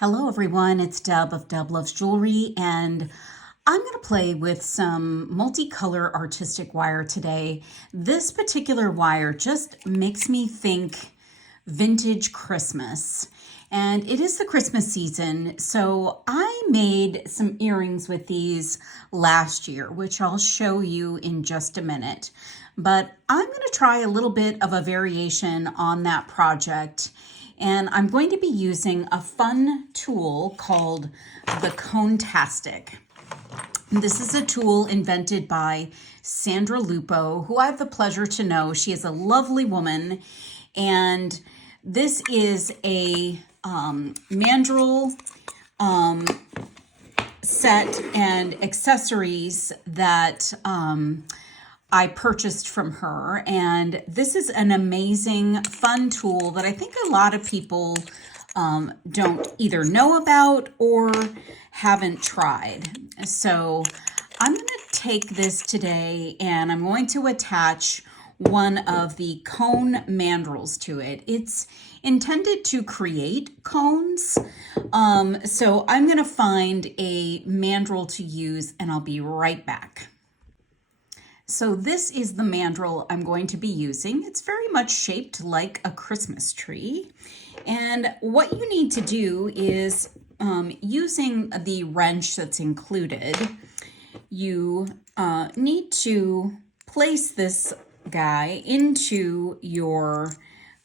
Hello everyone, it's Deb of Deb Loves Jewelry, and I'm going to play with some multicolor artistic wire today. This particular wire just makes me think vintage Christmas, and it is the Christmas season, so I made some earrings with these last year, which I'll show you in just a minute. But I'm going to try a little bit of a variation on that project. And I'm going to be using a fun tool called the Contastic. This is a tool invented by Sandra Lupo, who I have the pleasure to know. She is a lovely woman. And this is a mandrel set and accessories that I purchased from her, and this is an amazing, fun tool that I think a lot of people don't either know about or haven't tried. So I'm going to take this today and I'm going to attach one of the cone mandrels to it. It's intended to create cones. So I'm going to find a mandrel to use and I'll be right back. So this is the mandrel I'm going to be using. It's very much shaped like a Christmas tree. And what you need to do is, using the wrench that's included, you need to place this guy into your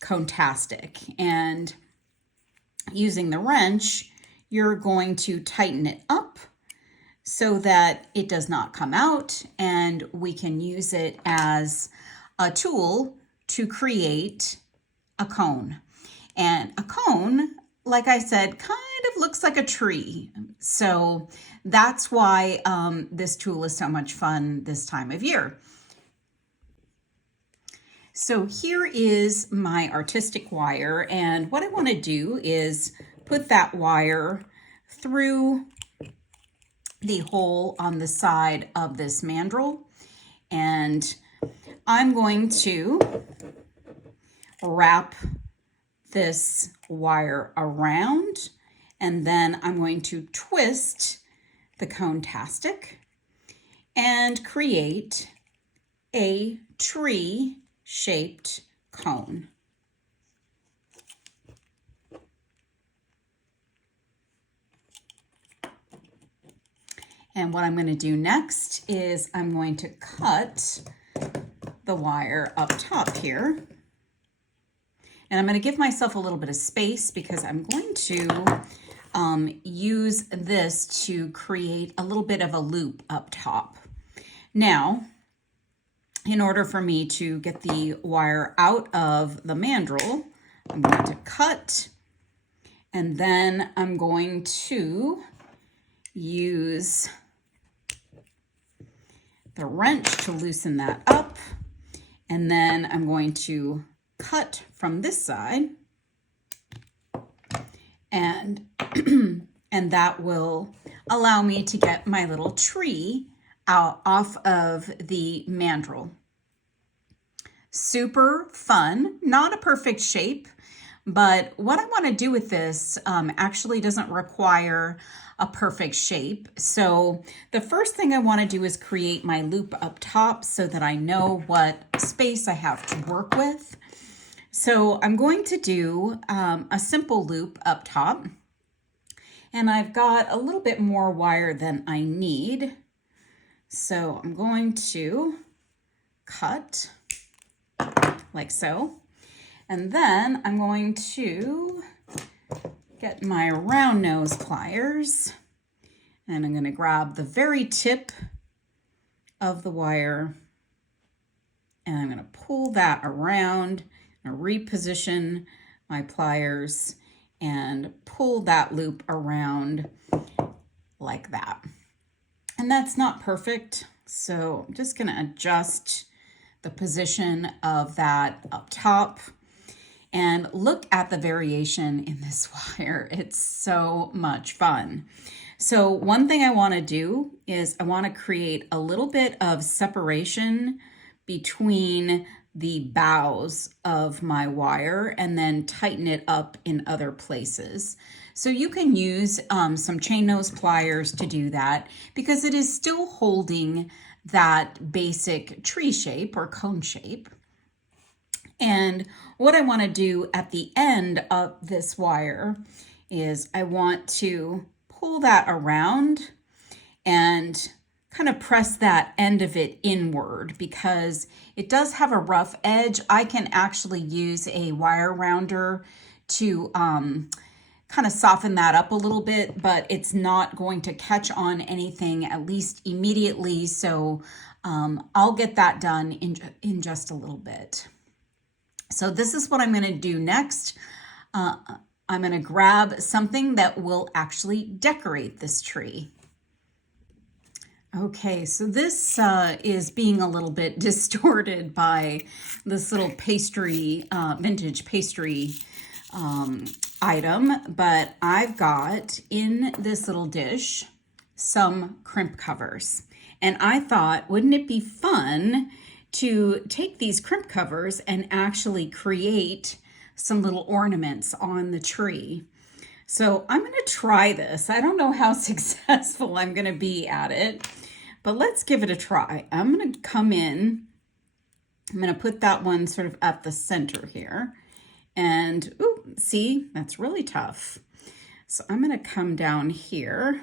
Contastic. And using the wrench, you're going to tighten it up so that it does not come out, and we can use it as a tool to create a cone. And a cone, like I said, kind of looks like a tree. So that's why this tool is so much fun this time of year. So here is my artistic wire, and what I want to do is put that wire through the hole on the side of this mandrel, and I'm going to wrap this wire around, and then I'm going to twist the Contastic and create a tree-shaped cone. And what I'm going to do next is I'm going to cut the wire up top here. And I'm going to give myself a little bit of space because I'm going to use this to create a little bit of a loop up top. Now, in order for me to get the wire out of the mandrel, I'm going to cut, and then I'm going to use the wrench to loosen that up, and then I'm going to cut from this side, and and that will allow me to get my little tree out off of the mandrel. Super fun, not a perfect shape, but what I want to do with this actually doesn't require a perfect shape. So the first thing I want to do is create my loop up top so that I know what space I have to work with. So I'm going to do a simple loop up top, and I've got a little bit more wire than I need. So I'm going to cut like so. And then I'm going to get my round nose pliers, and I'm going to grab the very tip of the wire, and I'm going to pull that around and reposition my pliers and pull that loop around like that. And that's not perfect, so I'm just going to adjust the position of that up top. And look at the variation in this wire. It's so much fun. So one thing I want to do is I want to create a little bit of separation between the bows of my wire and then tighten it up in other places. So you can use some chain nose pliers to do that because it is still holding that basic tree shape or cone shape. And what I want to do at the end of this wire is I want to pull that around and kind of press that end of it inward because it does have a rough edge. I can actually use a wire rounder to kind of soften that up a little bit, but it's not going to catch on anything, at least immediately. So I'll get that done in just a little bit. So this is what I'm going to do next. I'm going to grab something that will actually decorate this tree. Okay, so this is being a little bit distorted by this little pastry, vintage pastry item, but I've got in this little dish some crimp covers. And I thought, wouldn't it be fun to take these crimp covers and actually create some little ornaments on the tree? So I'm going to try this. I don't know how successful I'm going to be at it, but let's give it a try. I'm going to come in. I'm going to put that one sort of at the center here. And, ooh, see, that's really tough. So I'm going to come down here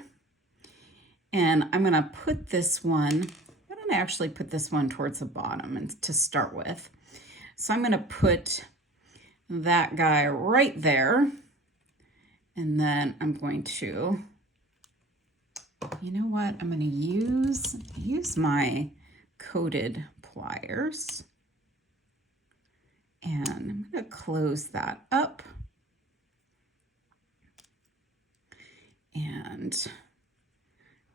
and I'm going to put this one, why don't I actually put this one towards the bottom and to start with. So I'm going to put that guy right there. And then I'm going to, you know what? I'm going to use my coated pliers. And I'm going to close that up. And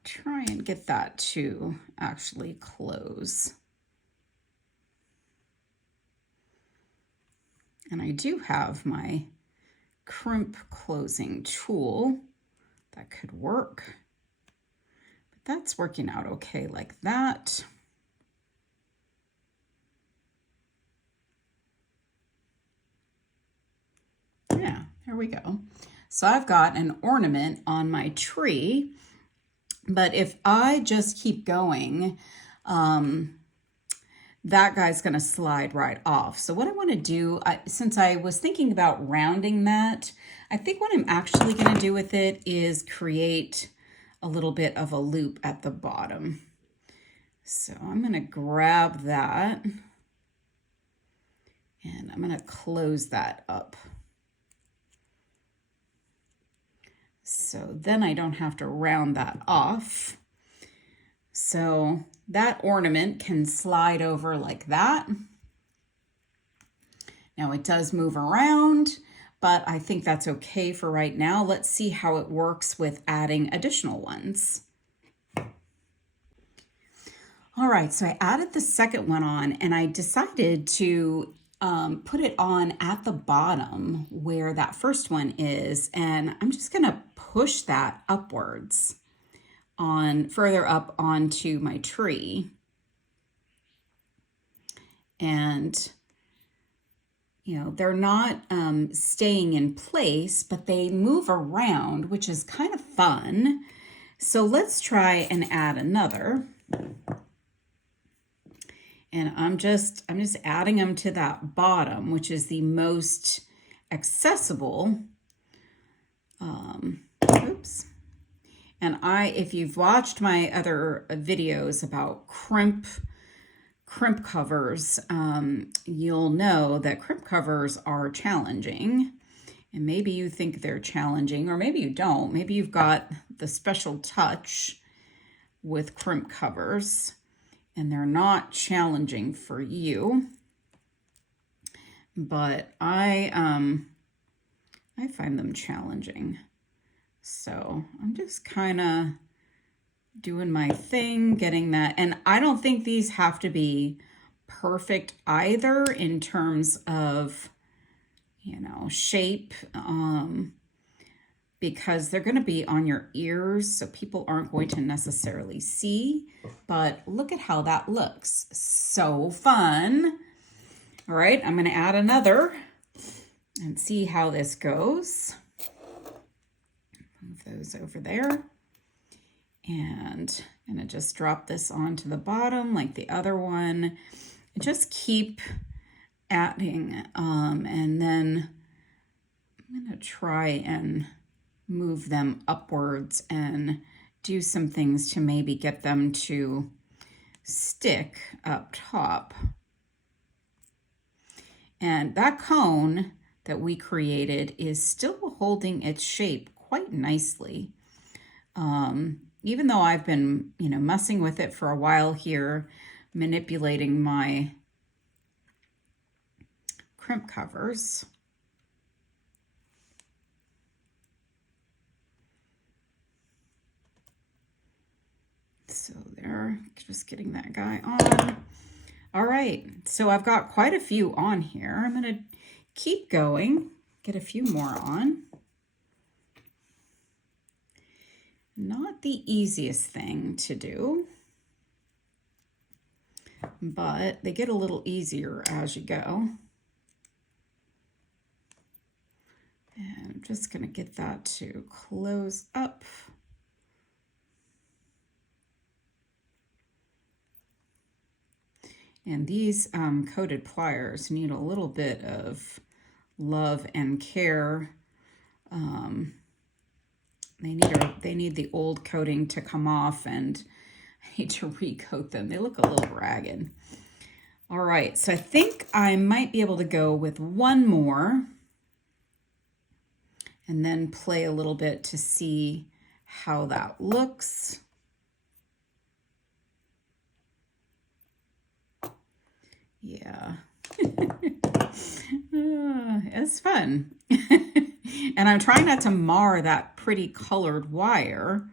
try and get that to actually close. And I do have my crimp closing tool that could work, but that's working out okay like that. Yeah, there we go. So I've got an ornament on my tree, but if I just keep going, that guy's going to slide right off. So what I want to do, since I was thinking about rounding that, I think what I'm actually going to do with it is create a little bit of a loop at the bottom. So I'm going to grab that and I'm going to close that up. So then I don't have to round that off. So that ornament can slide over like that. Now it does move around, but I think that's okay for right now. Let's see how it works with adding additional ones. All right, so I added the second one on and I decided to put it on at the bottom where that first one is, and I'm just gonna push that upwards on further up onto my tree. And you know, they're not staying in place, but they move around, which is kind of fun. So let's try and add another. And I'm just adding them to that bottom, which is the most accessible. Oops. And if you've watched my other videos about crimp covers, you'll know that crimp covers are challenging. And maybe you think they're challenging, or maybe you don't. Maybe you've got the special touch with crimp covers and they're not challenging for you. But I find them challenging. So I'm just kind of doing my thing, getting that. And I don't think these have to be perfect either in terms of, you know, shape, because they're going to be on your ears, so people aren't going to necessarily see. But look at how that looks. So fun. All right, I'm going to add another and see how this goes. Move those over there. And I'm going to just drop this onto the bottom like the other one. Just keep adding, and then I'm going to try and move them upwards and do some things to maybe get them to stick up top. And that cone that we created is still holding its shape quite nicely. Even though I've been, messing with it for a while here, manipulating my crimp covers. So there, just getting that guy on. All right, so I've got quite a few on here. I'm gonna keep going, get a few more on. Not the easiest thing to do, but they get a little easier as you go. And I'm just gonna get that to close up. And these coated pliers need a little bit of love and care. They need the old coating to come off, and I need to recoat them. They look a little ragged. All right, so I think I might be able to go with one more and then play a little bit to see how that looks. Yeah, it's fun. And I'm trying not to mar that pretty colored wire.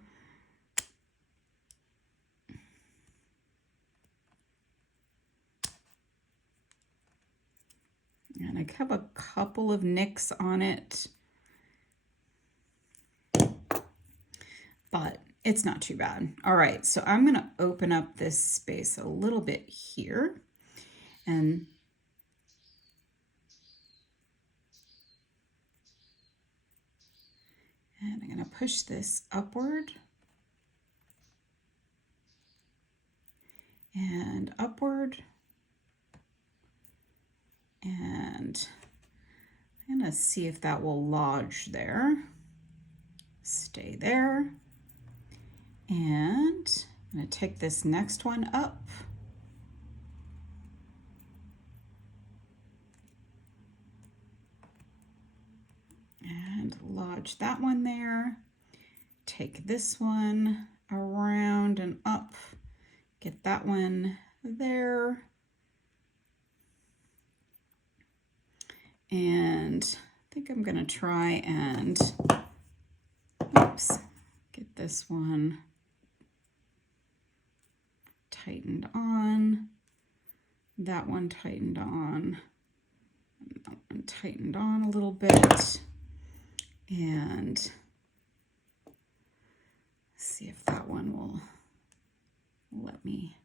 And I have a couple of nicks on it, but it's not too bad. All right, so I'm gonna open up this space a little bit here. And I'm going to push this upward and upward. And I'm going to see if that will lodge there. Stay there. And I'm going to take this next one up. And lodge that one there. Take this one around and up. Get that one there. And I think I'm going to try and, get this one tightened on. That one tightened on. And that one tightened on a little bit. And see if that one will let me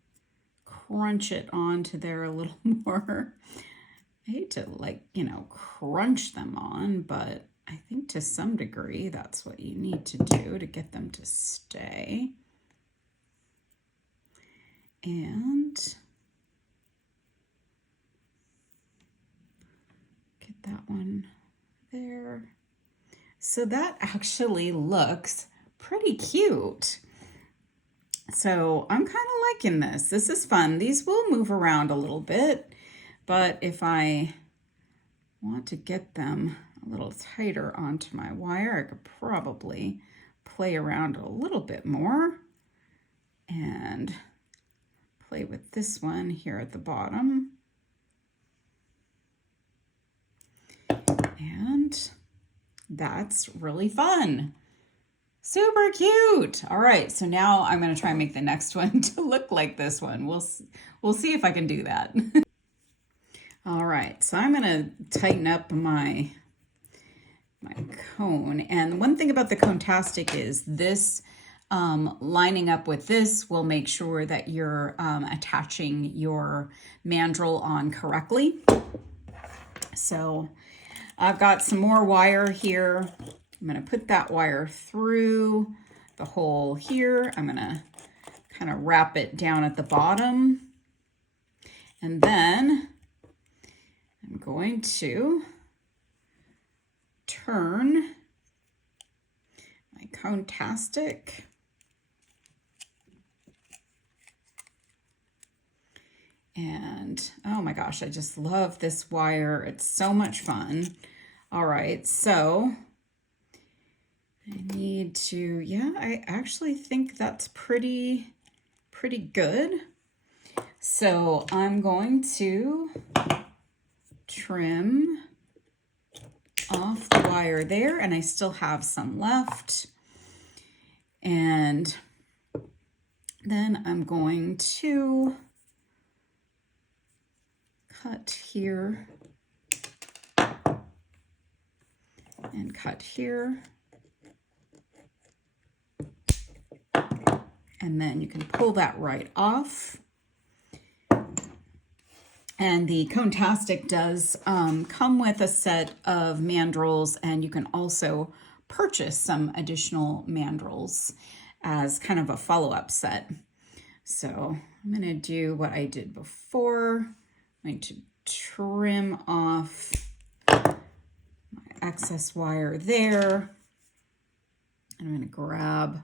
crunch it onto there a little more. I hate to crunch them on, but I think to some degree that's what you need to do to get them to stay. And get that one there. So that actually looks pretty cute. So I'm kind of liking this. This is fun. These will move around a little bit, but if I want to get them a little tighter onto my wire, I could probably play around a little bit more and play with this one here at the bottom. And that's really fun. Super cute. All right, so now I'm going to try and make the next one to look like this one. We'll see if I can do that. All right, so I'm going to tighten up my cone. And one thing about the Contastic is this lining up with this will make sure that you're attaching your mandrel on correctly. So I've got some more wire here. I'm going to put that wire through the hole here. I'm going to kind of wrap it down at the bottom. And then I'm going to turn my Contastic and oh my gosh, I just love this wire. It's so much fun. All right, so I need to, yeah, I actually think that's pretty good. So I'm going to trim off the wire there, and I still have some left. And then I'm going to cut here and cut here. And then you can pull that right off. And the Contastic does come with a set of mandrels, and you can also purchase some additional mandrels as kind of a follow-up set. So I'm going to do what I did before. I'm going to trim off my excess wire there. I'm going to grab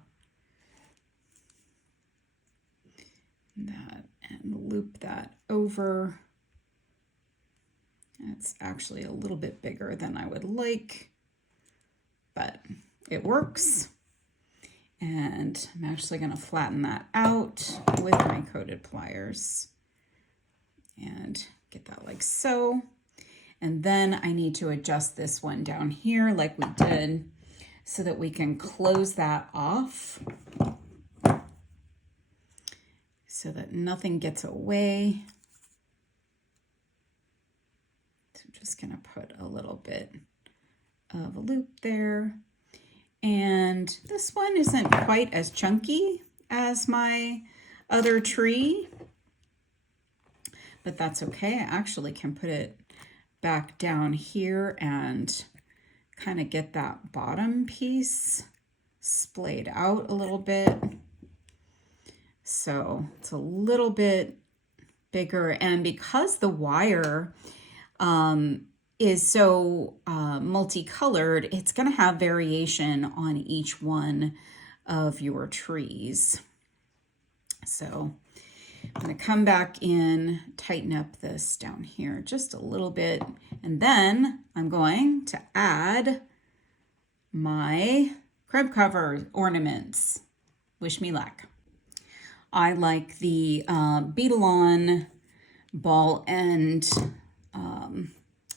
that and loop that over. It's actually a little bit bigger than I would like, but it works. And I'm actually going to flatten that out with my coated pliers and get that like so. And then I need to adjust this one down here like we did so that we can close that off so that nothing gets away. So I'm just going to put a little bit of a loop there. And this one isn't quite as chunky as my other tree, but that's okay. I actually can put it back down here and kind of get that bottom piece splayed out a little bit. So it's a little bit bigger, and because the wire is so multicolored, it's going to have variation on each one of your trees. So I'm going to come back in, tighten up this down here just a little bit, and then I'm going to add my Crimp cover ornaments. Wish me luck. I like the beadle-on ball end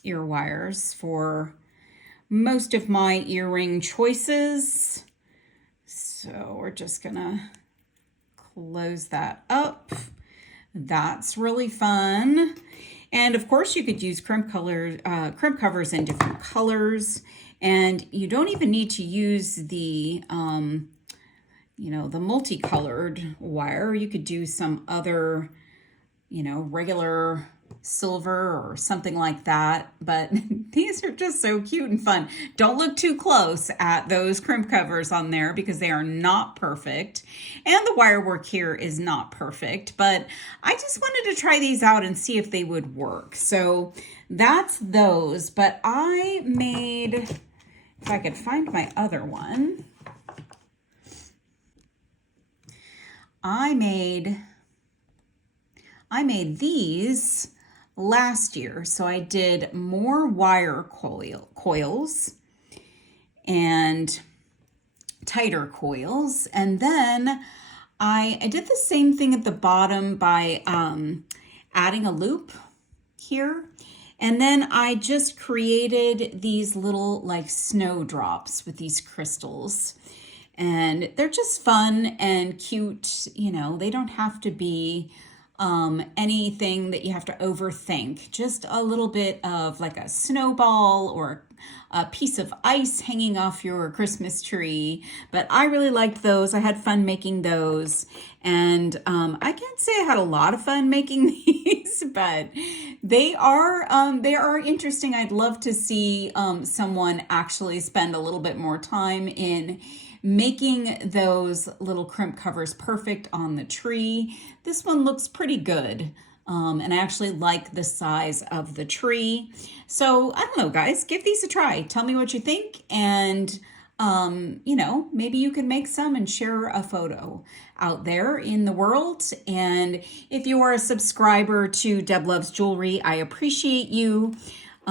ear wires for most of my earring choices. So we're just gonna close that up. That's really fun. And of course you could use crimp covers in different colors, and you don't even need to use the the multicolored wire. You could do some other, regular silver or something like that, but these are just so cute and fun. Don't look too close at those crimp covers on there because they are not perfect, and the wire work here is not perfect, but I just wanted to try these out and see if they would work. So that's those, but I made, if I could find my other one, I made these last year. So I did more wire coils and tighter coils. And then I did the same thing at the bottom by adding a loop here. And then I just created these little like snowdrops with these crystals. And they're just fun and cute. They don't have to be anything that you have to overthink. Just a little bit of like a snowball or a piece of ice hanging off your Christmas tree. But I really liked those. I had fun making those. And I can't say I had a lot of fun making these, but they are interesting. I'd love to see someone actually spend a little bit more time in making those little crimp covers perfect on the tree. This one looks pretty good. And I actually like the size of the tree. So I don't know, guys, give these a try. Tell me what you think. And, you know, maybe you can make some and share a photo out there in the world. And if you are a subscriber to Deb Loves Jewelry, I appreciate you.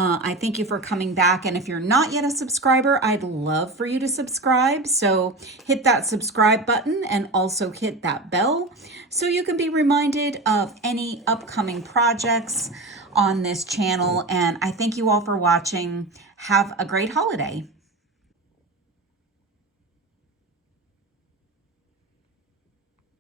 I thank you for coming back. And if you're not yet a subscriber, I'd love for you to subscribe. So hit that subscribe button and also hit that bell so you can be reminded of any upcoming projects on this channel. And I thank you all for watching. Have a great holiday.